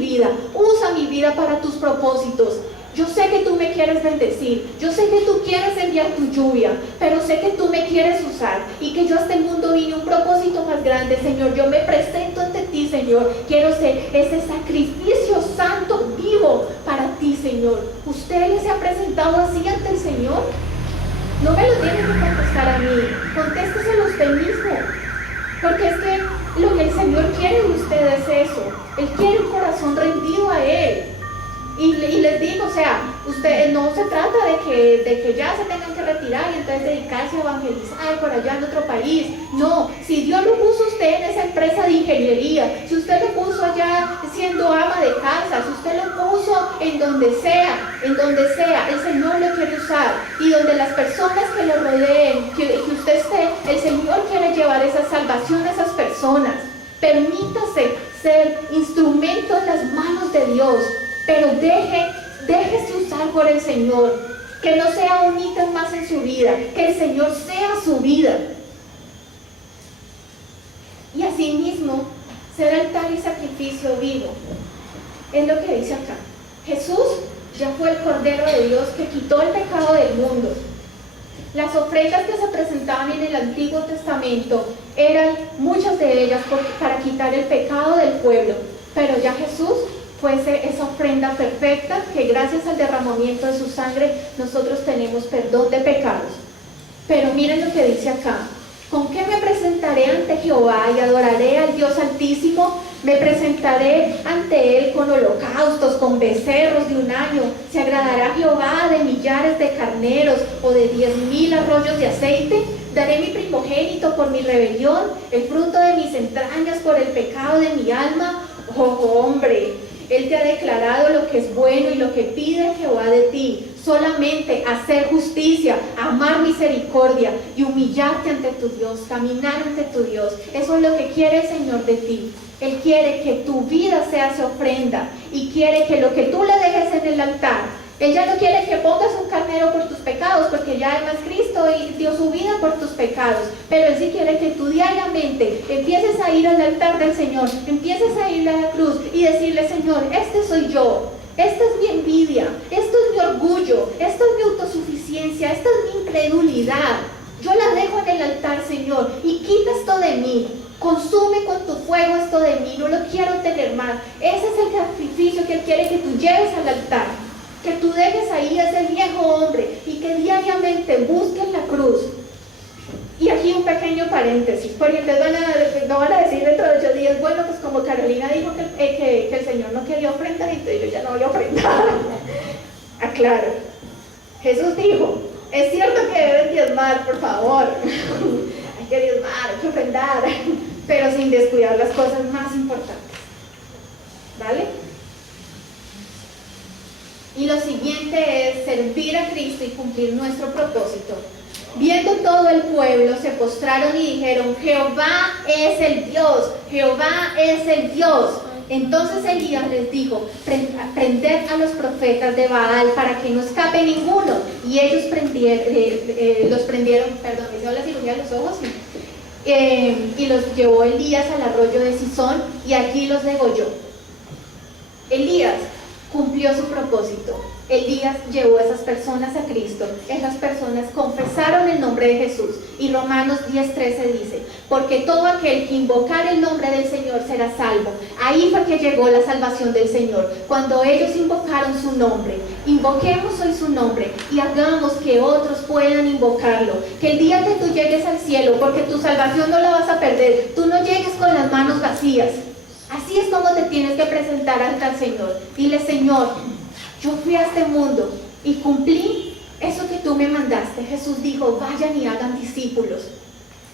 vida para tus propósitos. Yo sé que tú me quieres bendecir, yo sé que tú quieres enviar tu lluvia, pero sé que tú me quieres usar y que yo a este mundo vine un propósito más grande, Señor. Yo me presento ante ti, Señor. Quiero ser ese sacrificio santo, vivo para ti, Señor. ¿Usted se ha presentado así ante el Señor? No me lo tiene que contestar a mí, contésteselo usted mismo, porque es que lo que el Señor quiere de usted es eso. Él quiere un corazón rendido a Él. Y les digo, o sea, usted no se trata de que ya se tengan que retirar y entonces dedicarse a evangelizar por allá en otro país. No, si Dios lo puso usted en esa empresa de ingeniería, si usted lo puso allá siendo ama de casa, si usted lo puso en donde sea, el Señor lo quiere usar. Y donde las personas que lo rodeen, que usted esté, el Señor quiere llevar esa salvación a esas personas. Permítase ser instrumento en las manos de Dios. Pero déjese usar por el Señor, que no sea un ítem más en su vida, que el Señor sea su vida. Y asimismo, ser altar y sacrificio vivo, es lo que dice acá. Jesús ya fue el Cordero de Dios que quitó el pecado del mundo. Las ofrendas que se presentaban en el Antiguo Testamento eran muchas de ellas para quitar el pecado del pueblo, pero ya Jesús fuese esa ofrenda perfecta, que gracias al derramamiento de su sangre nosotros tenemos perdón de pecados. Pero miren lo que dice acá: ¿con qué me presentaré ante Jehová y adoraré al Dios Altísimo? Me presentaré ante Él con holocaustos, con becerros de 1 año. ¿Se agradará Jehová de millares de carneros o de 10,000 arroyos de aceite? Daré mi primogénito por mi rebelión, el fruto de mis entrañas por el pecado de mi alma. Oh, hombre, Él te ha declarado lo que es bueno y lo que pide Jehová de ti, solamente hacer justicia, amar misericordia y humillarte ante tu Dios, caminar ante tu Dios. Eso es lo que quiere el Señor de ti. Él quiere que tu vida sea su ofrenda y quiere que lo que tú le dejes en el altar. Él ya no quiere que pongas un carnero por tus pecados, porque ya además Cristo dio su vida por tus pecados. Pero Él sí quiere que tú diariamente empieces a ir al altar del Señor, empieces a ir a la cruz y decirle: Señor, este soy yo, esta es mi envidia, esto es mi orgullo, esta es mi autosuficiencia, esta es mi incredulidad. Yo la dejo en el altar, Señor, y quita esto de mí. Consume con tu fuego esto de mí, no lo quiero tener más. Ese es el sacrificio que Él quiere que tú lleves al altar. Que tú dejes ahí a ese viejo hombre y que diariamente busques la cruz. Y aquí un pequeño paréntesis, porque entonces no van a decir dentro de 8 días: bueno, pues como Carolina dijo que el Señor no quería ofrendar, entonces yo ya no voy a ofrendar. Aclaro, Jesús dijo: es cierto que deben diezmar, por favor, hay que diezmar, hay que ofrendar, pero sin descuidar las cosas más importantes, ¿vale? Y lo siguiente es servir a Cristo y cumplir nuestro propósito. Viendo todo el pueblo, se postraron y dijeron: Jehová es el Dios, Jehová es el Dios. Entonces Elías les dijo: prended a los profetas de Baal para que no escape ninguno. Y ellos los prendieron, perdón, me hicieron la cirugía de los ojos, y los llevó Elías al arroyo de Sison y allí los degolló. Elías cumplió su propósito. Elías llevó a esas personas a Cristo. Esas personas confesaron el nombre nombre de Jesús. Y Romanos 10:13 dice, porque todo aquel que invocar el nombre del Señor será salvo. Ahí fue que llegó la salvación del Señor, cuando ellos invocaron su nombre. Invoquemos hoy su nombre y hagamos que otros puedan invocarlo. Que el día que tú llegues al cielo, porque tu salvación no la vas a perder, tú no llegues con las manos vacías. Así es como te tienes que presentar ante el Señor. Dile, Señor, yo fui a este mundo y cumplí eso que tú me mandaste. Jesús dijo, vayan y hagan discípulos.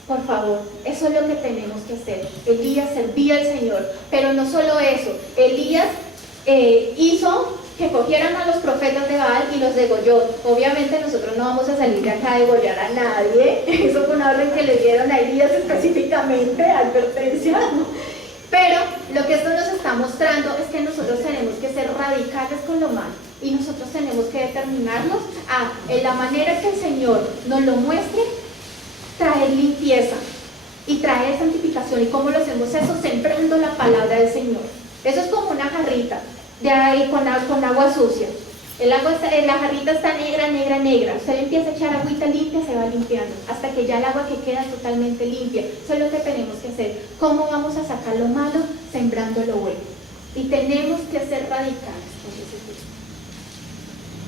Por favor, eso es lo que tenemos que hacer. Elías servía al Señor, pero no solo eso. Elías hizo que cogieran a los profetas de Baal y los degolló. Obviamente nosotros no vamos a salir de acá a degollar a nadie. Eso fue una orden que le dieron a Elías específicamente, advertencia. Pero lo que esto nos está mostrando es que nosotros tenemos que ser radicales con lo malo. Y nosotros tenemos que determinarnos en la manera que el Señor nos lo muestre, traer limpieza y traer santificación. ¿Y cómo lo hacemos eso? Sembrando la palabra del Señor. Eso es como una jarrita de ahí con agua sucia. La jarrita está negra, negra, negra. Usted le empieza a echar agüita limpia, se va limpiando, hasta que ya el agua que queda es totalmente limpia. Eso es lo que tenemos que hacer. ¿Cómo vamos a sacar lo malo? Sembrando lo bueno. Y tenemos que ser radicales.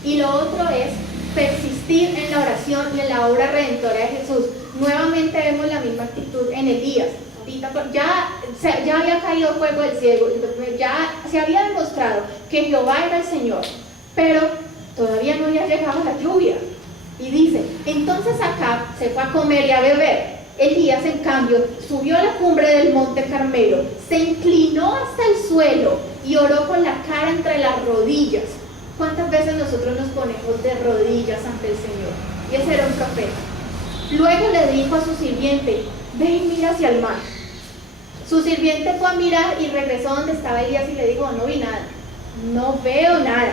Y lo otro es persistir en la oración y en la obra redentora de Jesús. Nuevamente vemos la misma actitud en Elías. Ya había caído fuego del cielo, ya se había demostrado que Jehová era el Señor, pero todavía no había llegado la lluvia. Y dice, entonces Acab se fue a comer y a beber. Elías, en cambio, subió a la cumbre del monte Carmelo, se inclinó hasta el suelo y oró con la cara entre las rodillas. ¿Cuántas veces nosotros nos ponemos de rodillas ante el Señor? Y ese era un profeta. Luego le dijo a su sirviente, ve y mira hacia el mar. Su sirviente fue a mirar y regresó donde estaba Elías y le dijo, no vi nada, no veo nada.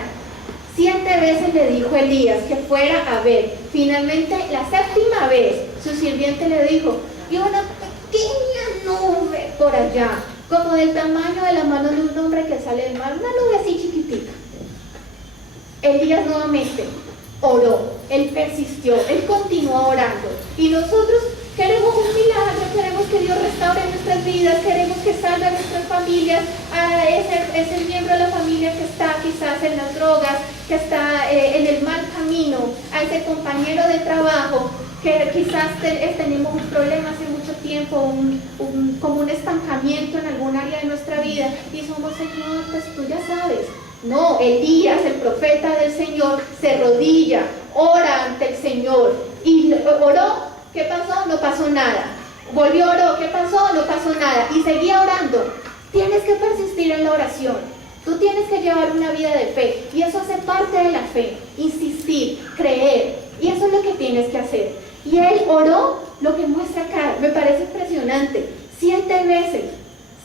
7 veces le dijo Elías que fuera a ver. Finalmente, la 7ª vez, su sirviente le dijo, y una pequeña nube por allá, como del tamaño de la mano de un hombre que sale del mar, una nube así chiquitita. Elías nuevamente oró, él persistió, él continuó orando. Y nosotros queremos un milagro, queremos que Dios restaure nuestras vidas, queremos que salve a nuestras familias, a ese miembro de la familia que está quizás en las drogas, que está en el mal camino, a ese compañero de trabajo que quizás tenemos un problema hace mucho tiempo, como un estancamiento en algún área de nuestra vida, y somos, Señor, pues tú ya sabes. No, Elías, el profeta del Señor, se arrodilla, ora ante el Señor y oró. ¿Qué pasó? No pasó nada. Volvió, oró. ¿Qué pasó? No pasó nada. Y seguía orando. Tienes que persistir en la oración. Tú tienes que llevar una vida de fe. Y eso hace parte de la fe. Insistir, creer. Y eso es lo que tienes que hacer. Y él oró, lo que muestra acá, me parece impresionante. 7 veces.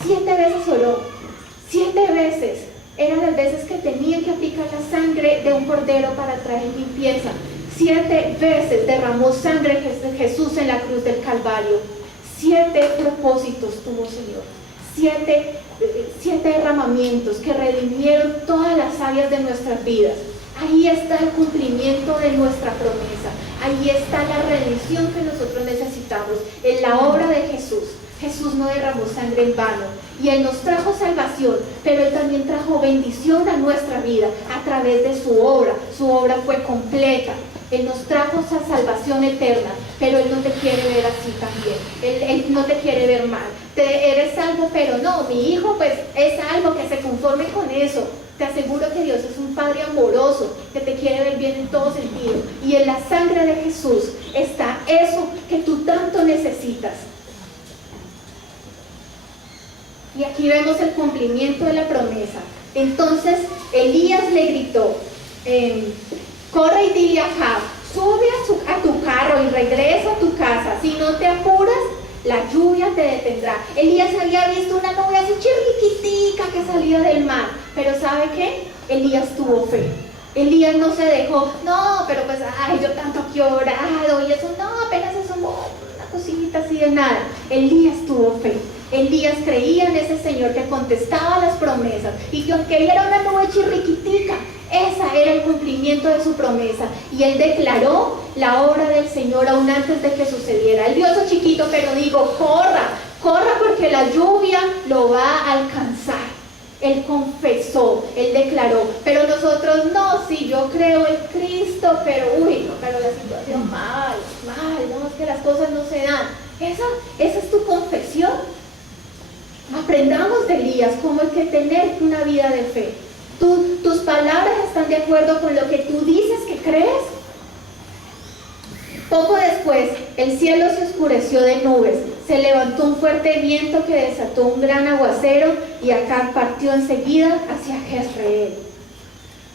7 veces oró. 7 veces. Eran las veces que tenía que aplicar la sangre de un cordero para traer limpieza. 7 veces derramó sangre de Jesús en la cruz del Calvario. 7 propósitos tuvo Señor. 7 derramamientos que redimieron todas las áreas de nuestras vidas. Ahí está el cumplimiento de nuestra promesa. Ahí está la redención que nosotros necesitamos en la obra de Jesús. Jesús no derramó sangre en vano y Él nos trajo salvación, pero Él también trajo bendición a nuestra vida a través de su obra. Su obra fue completa. Él nos trajo esa salvación eterna, pero Él no te quiere ver así también. Él no te quiere ver mal. Eres salvo, pero no, mi hijo pues es salvo, que se conforme con eso. Te aseguro que Dios es un Padre amoroso, que te quiere ver bien en todo sentido. Y en la sangre de Jesús está eso que tú tanto necesitas. Y aquí vemos el cumplimiento de la promesa. Entonces Elías le gritó, corre y dile a Acab, sube a tu carro y regresa a tu casa. Si no te apuras, la lluvia te detendrá. Elías había visto una nube así chiquitica que salía del mar. Pero ¿sabe qué? Elías tuvo fe. Elías no se dejó, no, pero pues, ay, yo tanto que he orado y eso, no, apenas es una cosita así de nada. Elías tuvo fe. Elías creía en ese Señor que contestaba las promesas y que aunque era una nube chirriquitica, esa era el cumplimiento de su promesa. Y él declaró la obra del Señor aún antes de que sucediera. Él vio eso chiquito, pero digo, corra, corra porque la lluvia lo va a alcanzar. Él confesó, él declaró, pero nosotros no, sí, yo creo en Cristo, pero pero la situación mal, no, es que las cosas no se dan. Esa es tu confesión. Aprendamos de Elías cómo hay que tener una vida de fe. ¿Tus palabras están de acuerdo con lo que tú dices que crees? Poco después, el cielo se oscureció de nubes, se levantó un fuerte viento que desató un gran aguacero y Acab partió enseguida hacia Jezreel.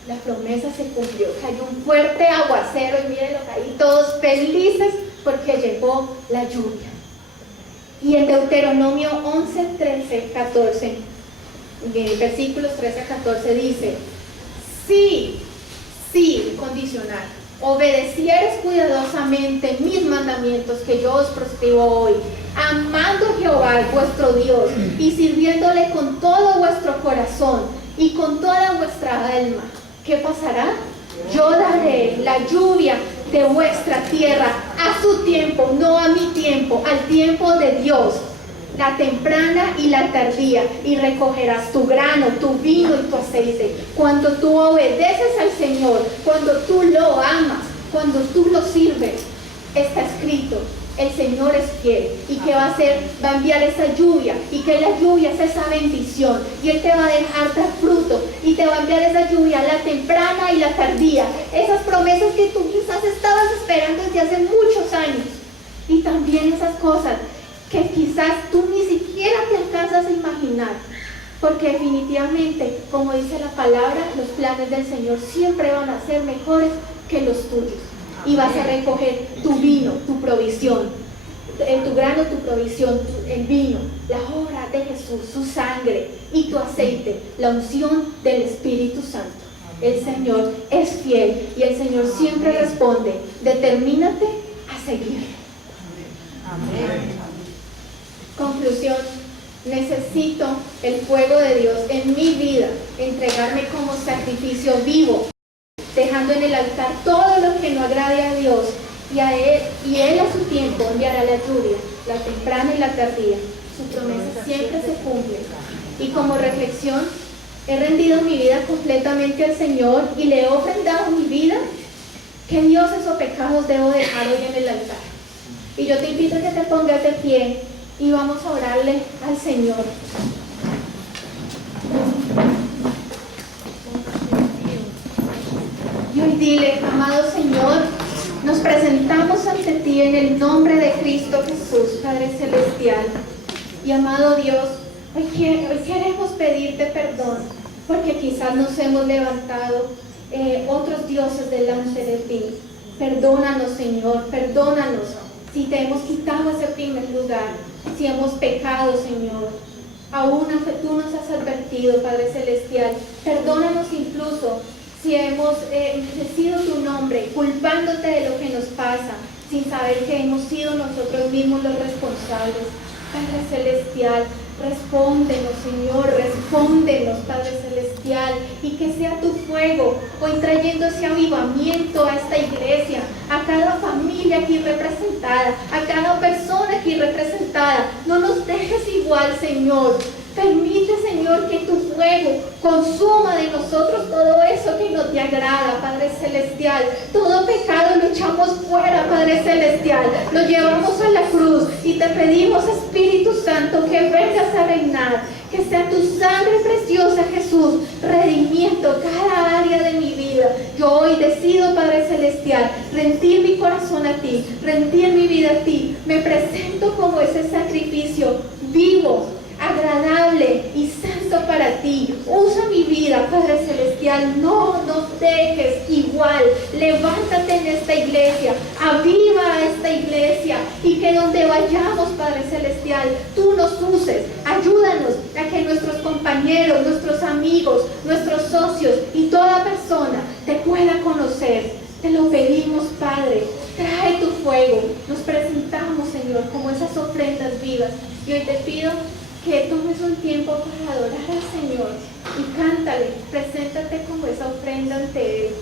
La promesa se cumplió, cayó un fuerte aguacero y mírenlo ahí, todos felices porque llegó la lluvia. Y en Deuteronomio 11, 13, 14, versículos 13 a 14 dice, sí, condicional, obedecieres cuidadosamente mis mandamientos que yo os prescribo hoy, amando a Jehová vuestro Dios y sirviéndole con todo vuestro corazón y con toda vuestra alma, ¿qué pasará? Yo daré la lluvia de vuestra tierra a su tiempo, no a mi tiempo, al tiempo de Dios, la temprana y la tardía, y recogerás tu grano, tu vino y tu aceite. Cuando tú obedeces al Señor, cuando tú lo amas, cuando tú lo sirves, está escrito, el Señor es fiel. ¿Y qué va a hacer? Va a enviar esa lluvia, y que la lluvia es esa bendición, y Él te va a dejar dar fruto, y te va a enviar esa lluvia, la temprana y la tardía, esas promesas que tú quizás estabas esperando desde hace muchos años, y también esas cosas que quizás tú ni siquiera te alcanzas a imaginar, porque definitivamente, como dice la palabra, los planes del Señor siempre van a ser mejores que los tuyos. Y vas a recoger tu vino, tu provisión, tu grano, tu provisión, el vino, la obra de Jesús, su sangre y tu aceite, la unción del Espíritu Santo. El Señor es fiel y el Señor siempre responde, determínate a seguir. Amén. Conclusión, necesito el fuego de Dios en mi vida, entregarme como sacrificio vivo, dejando en el altar todo lo que no agrade a Dios, y Él a su tiempo enviará la lluvia, la temprana y la tardía. Su promesa siempre se cumple. Y como reflexión, he rendido mi vida completamente al Señor y le he ofrendado mi vida. ¿Qué dioses o pecados debo dejar hoy en el altar? Y yo te invito a que te pongas de pie y vamos a orarle al Señor. Y hoy dile, amado Señor, nos presentamos ante ti en el nombre de Cristo Jesús, Padre Celestial. Y amado Dios, hoy queremos pedirte perdón, porque quizás nos hemos levantado otros dioses delante de ti. Perdónanos, Señor, perdónanos si te hemos quitado ese primer lugar, si hemos pecado, Señor. Aún tú nos has advertido, Padre Celestial. Perdónanos incluso si hemos bendecido tu nombre, culpándote de lo que nos pasa, sin saber que hemos sido nosotros mismos los responsables. Padre Celestial, respóndenos, Señor, respóndenos, Padre Celestial, y que sea tu fuego hoy trayendo ese avivamiento a esta iglesia, a cada familia aquí representada, a cada persona aquí representada. No nos dejes igual, Señor. Permite, Señor, que tu fuego consuma de nosotros todo eso que no te agrada, Padre Celestial. Todo pecado lo echamos fuera, Padre Celestial. Lo llevamos a la cruz y te pedimos, Espíritu Santo, que vengas a reinar. Que sea tu sangre preciosa, Jesús, redimiendo cada área de mi vida. Yo hoy decido, Padre Celestial, rendir mi corazón a ti, rendir mi vida a ti. Me presento como ese sacrificio vivo, agradable y santo para ti. Usa mi vida, Padre Celestial. No nos dejes igual. Levántate en esta iglesia, aviva esta iglesia, y que donde vayamos, Padre Celestial, tú nos uses. Ayúdanos a que nuestros compañeros, nuestros amigos, nuestros socios y toda persona te pueda conocer. Te lo pedimos, Padre. Trae tu fuego. Nos presentamos, Señor, como esas ofrendas vivas. Y hoy te pido que tomes un tiempo para adorar al Señor y cántale, preséntate como esa ofrenda ante Él.